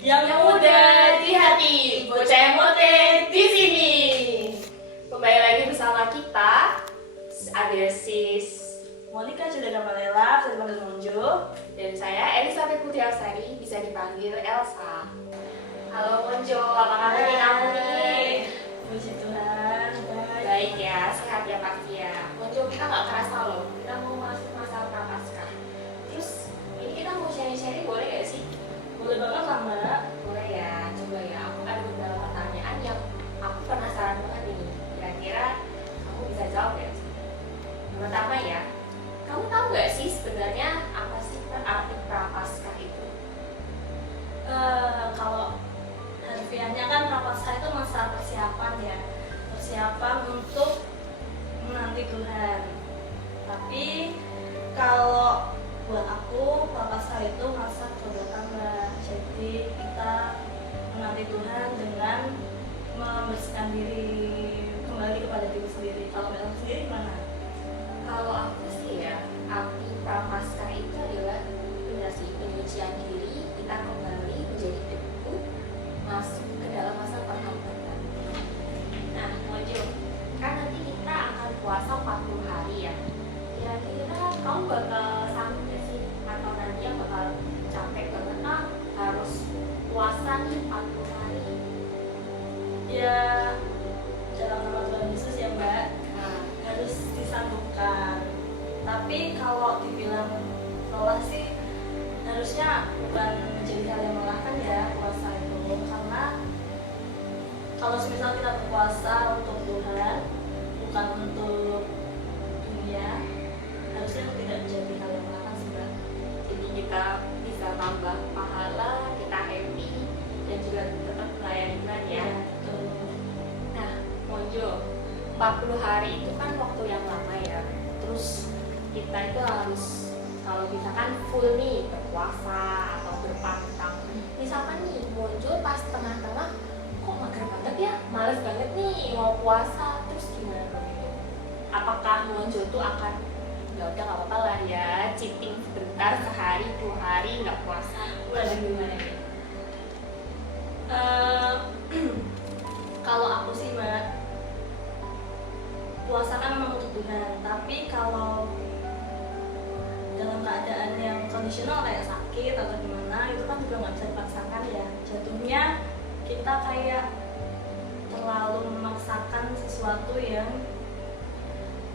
Yang muda di hati, bocah yang mote di sini. Kembali lagi bersama kita, ada sis Monica Judana Malela, bisa dipanggil Monjo. dan saya Elizabeth Putri Alsari, bisa dipanggil Elsa. Halo Monjo, apa kabar nih kamu nih? Puji Tuhan, Baik ya, sehat ya pasti ya. Monjo, kita nggak kerasa loh, kita mau masuk masa prapaskah. Terus ini kita mau sharing-sharing boleh nggak sih? Boleh banget lah Mbak. Boleh ya, coba ya. Aku ada beberapa pertanyaan yang aku penasaran banget nih. Kira-kira kamu bisa jawab ya? Yang pertama ya, kamu tahu nggak sih sebenarnya apa sih arti prapaskah itu? Kalau harfiahnya kan prapaskah itu masa persiapan ya, persiapan untuk menanti Tuhan. Tapi kalau buat aku prapaskah itu masa taubat Mbak. Jadi kita menanti Tuhan dengan membersihkan diri kembali kepada diri sendiri. Kalau Mbak sendiri gimana? Kalau aku sih ya, arti prapaskah itu adalah penyucian diri, kita kembali menjadi debu, masuk ke dalam masa pertobatan. Nah, Mojo, kan nanti kita akan puasa 40 hari ya. Kira-kira kamu bakal sanggup gak sih? Atau nanti yang bakal capek banget, harus puasa nih 40 hari. Ya dalam nama Tuhan Yesus ya Mbak, Nah, harus disanggupkan. Tapi kalau dibilang lelah sih harusnya bukan menjadi hal yang melelahkan ya puasa itu, karena kalau semisal kita berpuasa untuk Tuhan bukan untuk dunia, harusnya tidak menjadi hal yang melelahkan sih Mbak. jadi kita bisa tambah pahala, kita happy, dan juga tetap melayani Tuhan ya. Betul. Nah, Monjo, 40 hari itu kan waktu yang lama ya. Terus kita itu harus, kalau misalkan full nih berpuasa atau berpantang. Misalkan nih Monjo pas tengah-tengah kok mager banget ya, males banget nih mau puasa, terus gimana dong itu? Apakah Monjo tuh akan ya udah nggak apa-apa lah ya, cheating sebentar sehari 2 hari nggak puasa? Waduh. Gimana nih? Kalau aku sih Mbak, puasa kan memang untuk Tuhan, tapi kalau dalam keadaan yang kondisional kayak sakit atau gimana, itu kan juga nggak bisa dipaksakan ya. Jatuhnya kita kayak terlalu memaksakan sesuatu yang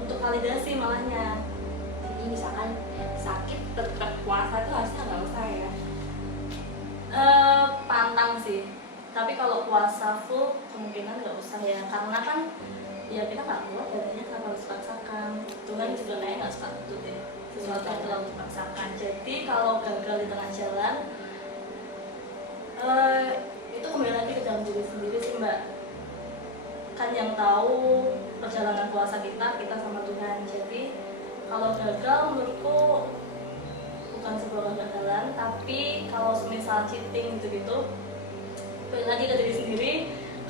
untuk validasi malahnya. Jadi misalkan sakit tetap puasa tuh harusnya nggak usah ya. Pantang sih, tapi kalau puasa full kemungkinan nggak usah ya, karena kan ya kita nggak kuat badannya, kenapa harus dipaksakan. Tuhan juga kayak nggak suka itu deh, sesuatu yang terlalu dipaksakan. Jadi kalau gagal di tengah jalan, itu kembali lagi ke dalam diri sendiri sih Mbak. Kan yang tahu perjalanan puasa kita sama Tuhan. Jadi kalau gagal menurutku bukan sebuah kegagalan, tapi kalau semisal cheating gitu-gitu, balik lagi ke diri sendiri,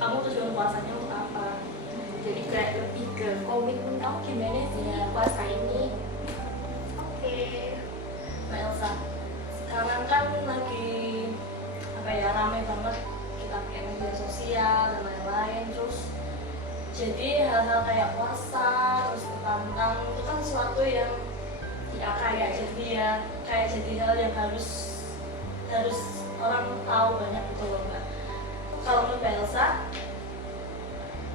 kamu tujuan puasanya untuk apa? Jadi kayak lebih ke komitmen kamu gimana sih puasa ini. Oke. Mbak Elsa, sekarang kan lagi apa ya, ramai banget kita pakai media sosial dan lain-lain, terus jadi hal-hal kayak puasa terus berpantang itu kan sesuatu yang tidak kayak jadi ya, kayak jadi hal yang harus orang tahu banyak gitu loh Mbak. Kalau menurut Mbak Elsa,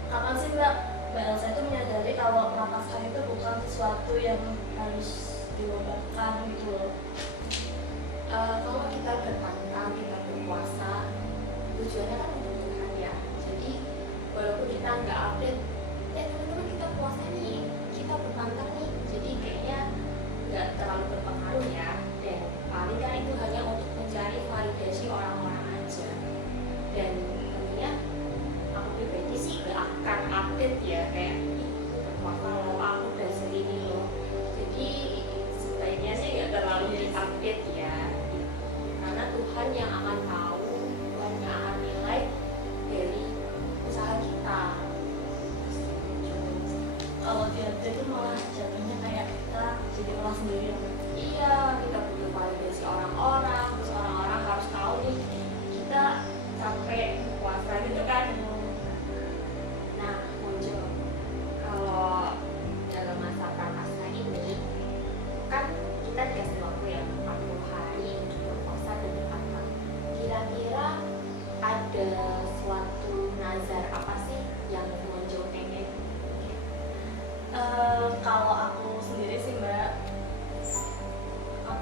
kapan sih Mbak Elsa itu menyadari kalau prapaskah itu bukan sesuatu yang harus dilombakan gitu loh? Kalau kita berpantang, kita berpuasa, tujuannya kan untuk Tuhan ya. Jadi walaupun kita nggak update, teman-teman kita puasa nih, kita berpantang nih, jadi kayaknya nggak terlalu berpengaruh ya. Dan paling kan itu hanya untuk mencari validasi orang-orang aja. Dan tentunya aku pribadi sih nggak akan update ya, kayak "Ih, berpuasa loh, aku udah segini loh." Jadi sebaiknya sih nggak terlalu diupdate ya, karena Tuhan yang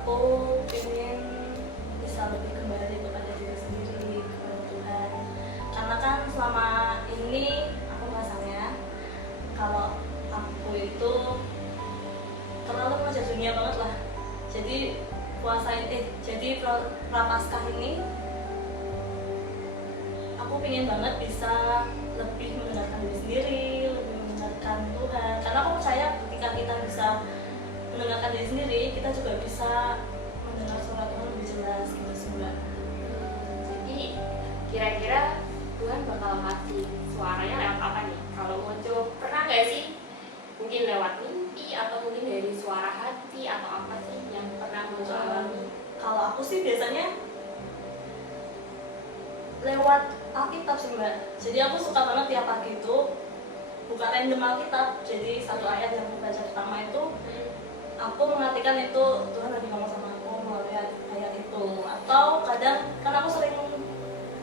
aku ingin bisa lebih kembali kepada diri sendiri, kepada Tuhan. Karena kan selama ini aku rasanya kalau aku itu terlalu mengejar dunia banget lah. Jadi jadi prapaskah ini aku pengen banget bisa lebih mendengarkan diri sendiri, lebih mendengarkan Tuhan. Karena aku percaya ketika kita bisa mendengarkan diri sendiri, kita juga bisa mendengar suara Tuhan lebih jelas gitu sih Mbak. Jadi kira-kira Tuhan bakal ngasih suaranya lewat apa nih? Kalau Monjo pernah nggak sih? Mungkin lewat mimpi atau mungkin dari suara hati atau apa sih yang pernah Monjo alami? Kalau aku sih biasanya lewat Alkitab sih Mbak. Jadi aku suka banget tiap pagi itu buka random Alkitab. Jadi satu ayat yang aku baca pertama itu aku mengartikan itu Tuhan lagi ngomong sama aku melalui ayat itu. Atau kadang kan aku sering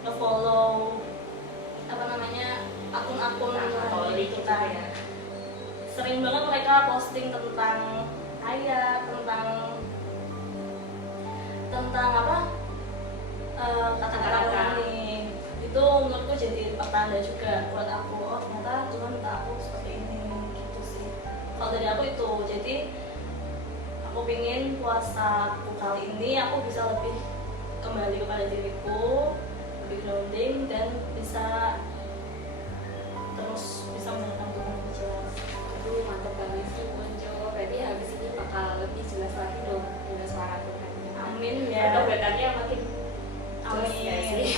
nge-follow akun-akun Katolik kita ya. Sering banget mereka posting tentang ayat, tentang apa kata-kata ini. Itu menurutku jadi pertanda juga buat aku, oh ternyata Tuhan minta aku seperti ini gitu sih. Kalau dari aku itu, jadi aku pingin puasaku kali ini aku bisa lebih kembali kepada diriku, lebih grounding dan bisa terus bisa mendengarkan Tuhan lebih jelas. Aduh, mantap banget sih Monjo. Berarti habis ini bakal lebih jelas lagi dong dengan suara Tuhan. Amin Atau ya. berkatnya makin jelas Amin. ya sih.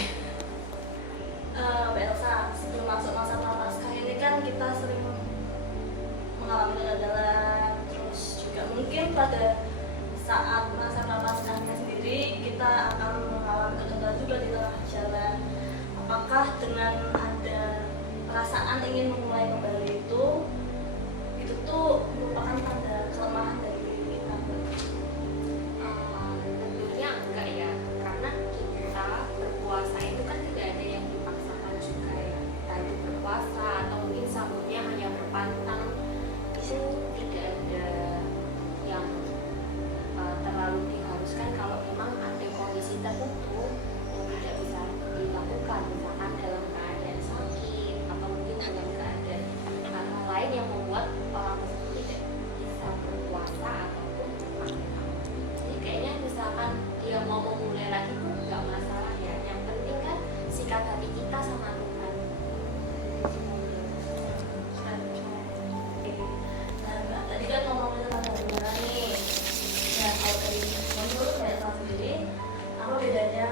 Mbak Elsa, sebelum masuk masa prapaskah ini kan kita sering mengalami kegagalan, terus juga mungkin pada saat masa prapaskahnya sendiri kita akan mengalami kegagalan juga di tengah jalan. Apakah dengan ada perasaan ingin memulai kembali itu tuh merupakan tanda kelemahan dari diri kita? Tentunya enggak ya, karena kita berpuasa itu kan tidak ada yang dipaksakan juga ya. Tadi berpuasa atau mungkin sahurnya hanya berpantang, itu tidak ada yang terlalu diharuskan. Kalau memang ada kondisi tertentu yang tidak bisa dilakukan, misalkan dalam keadaan sakit atau mungkin dalam keadaan hal-hal lain yang membuat orang tersebut tidak bisa berpuasa ataupun berpantang. Jadi kayaknya misalkan dia mau memulai lagi pun nggak masalah ya. Yang penting kan sikap hati kita sama Tuhan. Nah, Mbak, tadi kan ngomongin tentang kebenaran nih. Nah, kalau dari menurut Mbak Elsa sendiri, apa bedanya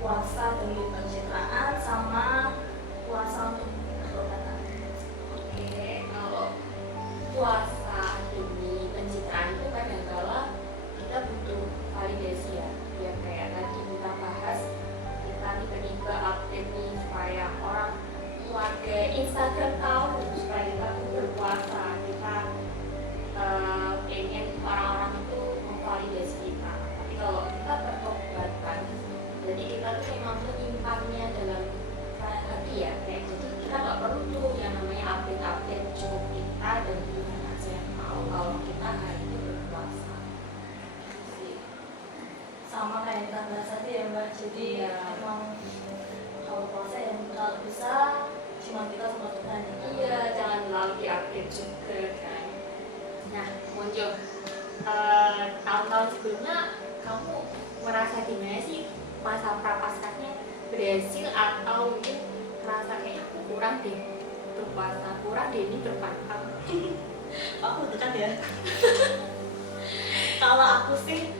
puasa demi pencitraan sama puasa untuk pertobatan? Oke, kalau puasa demi pencitraan itu kadang-kala kita butuh validasi ya. Ya kayak tadi kita bahas, kita tiba-tiba update nih supaya orang keluarga Instagram tahu supaya kita tuh berpuasa. Kita pengen orang-orang itu memvalidasi kita. Tapi kalau kita bertobatan, jadi kita tuh memang menyimpannya dalam hati ya. Kayak jadi kita nggak perlu tuh yang namanya update-update, cukup kita dan Tuhan aja yang tahu kalau kita hari ini berpuasa. Sama kayak kita bahas tadi ya Mbak, jadi Iya. emang kalau puasa yang kalau bisa cuma kita sama Tuhan ya. Iya, jangan terlalu diupdate juga kan. Nah, Monjo, tahun-tahun sebelumnya kamu merasa gimana sih masa prapaskahnya, berhasil atau mungkin merasa kayak aku kurang deh berpuasa, kurang deh ini berpantang? Aku dekat ya. Kalau aku sih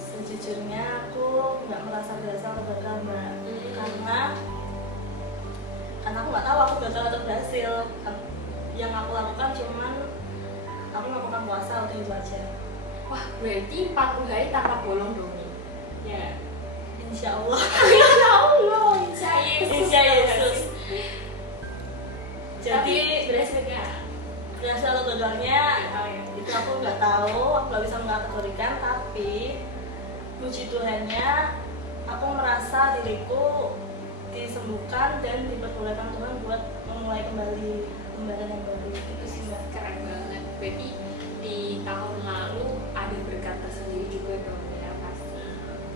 sejujurnya aku nggak merasa berhasil atau gagal Mbak. Karena aku nggak tahu aku gagal atau berhasil. Yang aku lakukan cuman aku melakukan puasa untuk itu aja. Wah, berarti 40 hari tanpa bolong dong nih. Ya. Insya Allah. Insya Allah, Insya Yesus. Insya Yesus. Tapi Jadi berhasil gak? berhasil atau gagalnya itu aku nggak tahu, aku nggak bisa mengkategorikan. Tapi puji Tuhannya, aku merasa diriku disembuhkan dan diperbolehkan Tuhan buat memulai kembali lembaran yang baru. Itu sih Mbak. Keren banget. Berarti di tahun lalu ada berkat tersendiri juga dong ya pasti.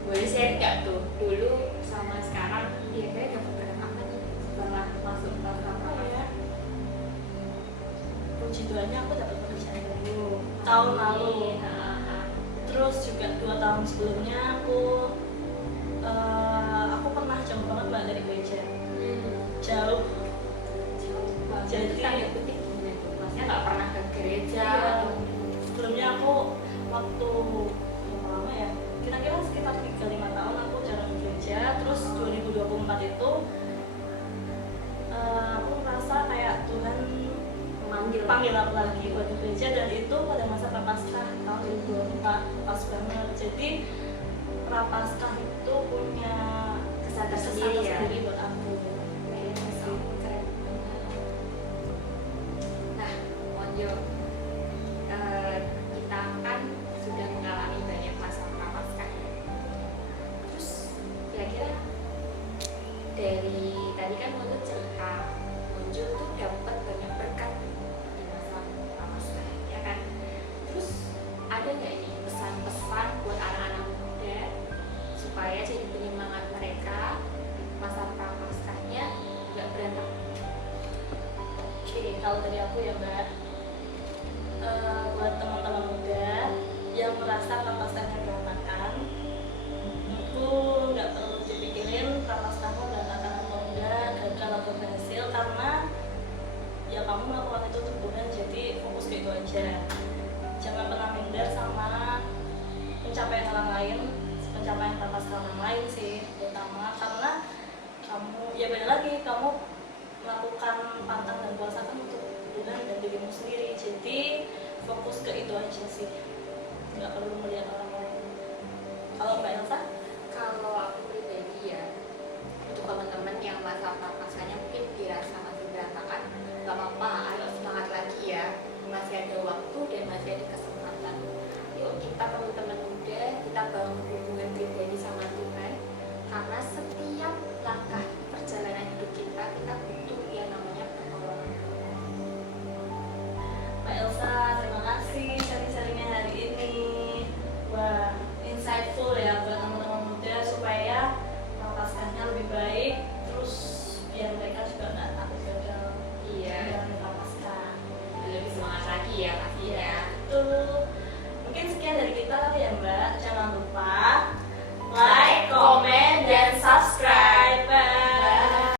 Boleh share nggak tuh dulu sama sekarang dia kayak dapat berkat apa nih setelah masuk ke apa ya? Puji Tuhannya aku dapat pekerjaan dulu tahun lalu. Terus juga 2 tahun sebelumnya aku pernah jauh banget mbak dari gereja. Jauh. Jadi tanda kutip gimana tuh? Maksudnya nggak pernah ke gereja? Iya. Atau Sebelumnya aku waktu berapa lama ya? Kira-kira sekitar 3-5 tahun aku jarang gereja. Terus 2024 itu aku merasa kayak Tuhan panggil aku lagi buat di gereja, dan itu pada masa Prapaskah tahun 2024 pas banget. Jadi Prapaskah itu punya kesan kesan tersendiri ya? tersendiri buat aku. Keren. Nah, Monjo, kita kan sudah mengalami banyak masa prapaskah ya. Terus kira-kira dari tadi kan Monjo cerita, Monjo tuh dapat banyak berkat di masa prapaskah, ya kan? Terus ada nggak ini pesan-pesan buat anak-anak muda supaya jadi penyemangat mereka masa prapaskahnya nggak berantem? Oke, kalau dari aku ya mbak, buat teman-teman muda yang merasa Prapaskahnya berantakan, itu nggak perlu dipikirin Prapaskahmu berantakan atau enggak, gagal atau berhasil, karena ya kamu melakukan itu untuk Tuhan, jadi fokus ke itu aja. Jangan pernah minder sama pencapaian orang lain, pencapaian Prapaskah orang lain sih terutama, karena kamu ya beda lagi, kamu melakukan pantang dan puasa kan untuk Tuhan dan dirimu sendiri, jadi fokus ke itu aja sih, nggak perlu melihat orang lain. Kalau Mbak Elsa? Kalau aku pribadi ya, untuk teman-teman yang masa prapaskahnya mungkin dirasa masih berantakan, gak apa-apa, ayo semangat lagi ya, masih ada waktu dan masih ada kesempatan. Yuk kita teman-teman muda, kita bangun hubungan pribadi sama Tuhan, karena setiap langkah perjalanan hidup kita butuh yang namanya pertolongan. Mbak Elsa, terima kasih sharing-sharingnya hari ini. Wah, insightful ya buat teman-teman muda supaya Prapaskahnya lebih baik, terus biar mereka juga nggak takut gagal. Iya, Menjalani Prapaskah. lebih semangat lagi ya pastinya. Itu mungkin sekian dari kita kali ya Mbak. Jangan lupa